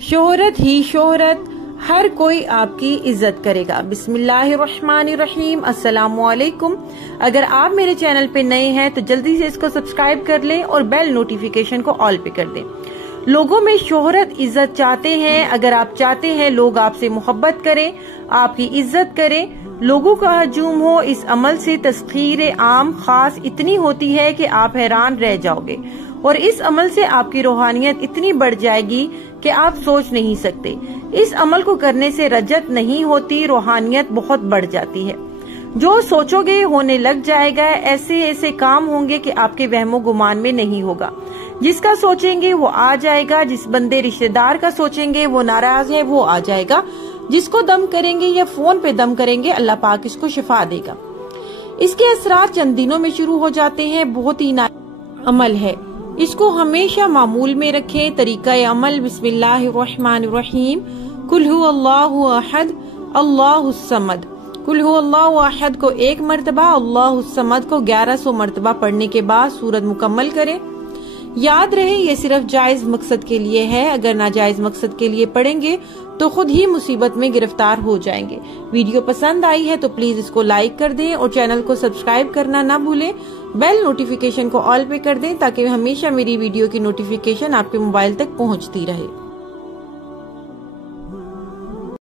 शोहरत ही शोहरत, हर कोई आपकी इज्जत करेगा। बिस्मिल्लाहिर्रहमानिर्रहीम, अस्सलामुअलैकुम। अगर आप मेरे चैनल पे नए हैं तो जल्दी से इसको सब्सक्राइब कर लें और बेल नोटिफिकेशन को ऑल पे कर दें। लोगों में शोहरत इज्जत चाहते हैं। अगर आप चाहते हैं लोग आपसे मोहब्बत करें, आपकी इज्जत करें, लोगों का हजूम हो, इस अमल से तस्खीर आम खास इतनी होती है कि आप हैरान रह जाओगे। और इस अमल से आपकी रूहानियत इतनी बढ़ जाएगी कि आप सोच नहीं सकते। इस अमल को करने से रजत नहीं होती, रूहानियत बहुत बढ़ जाती है। जो सोचोगे होने लग जाएगा। ऐसे ऐसे काम होंगे कि आपके वहमो गुमान में नहीं होगा। जिसका सोचेंगे वो आ जाएगा। जिस बंदे रिश्तेदार का सोचेंगे वो नाराज है, वो आ जाएगा। जिसको दम करेंगे या फोन पे दम करेंगे, अल्लाह पाक इसको शिफा देगा। इसके असरार चंद दिनों में शुरू हो जाते हैं। बहुत ही अमल है, इसको हमेशा मामूल में रखें। तरीका अमल बिस्मिल्लाहिर्रहमानिर्रहीम, कुल हु अल्लाहु अहद अल्लाहुस समद। कुल हु अल्लाहु अहद को 1 मरतबा, अल्लाहुस समद को 1100 मरतबा पढ़ने के बाद सूरत मुकम्मल करें। याद रहे ये सिर्फ जायज मकसद के लिए है। अगर नाजायज मकसद के लिए पढ़ेंगे तो खुद ही मुसीबत में गिरफ्तार हो जाएंगे। वीडियो पसंद आई है तो प्लीज इसको लाइक कर दें और चैनल को सब्सक्राइब करना ना भूलें। बेल नोटिफिकेशन को ऑल पे कर दें ताकि हमेशा मेरी वीडियो की नोटिफिकेशन आपके मोबाइल तक पहुंचती रहे।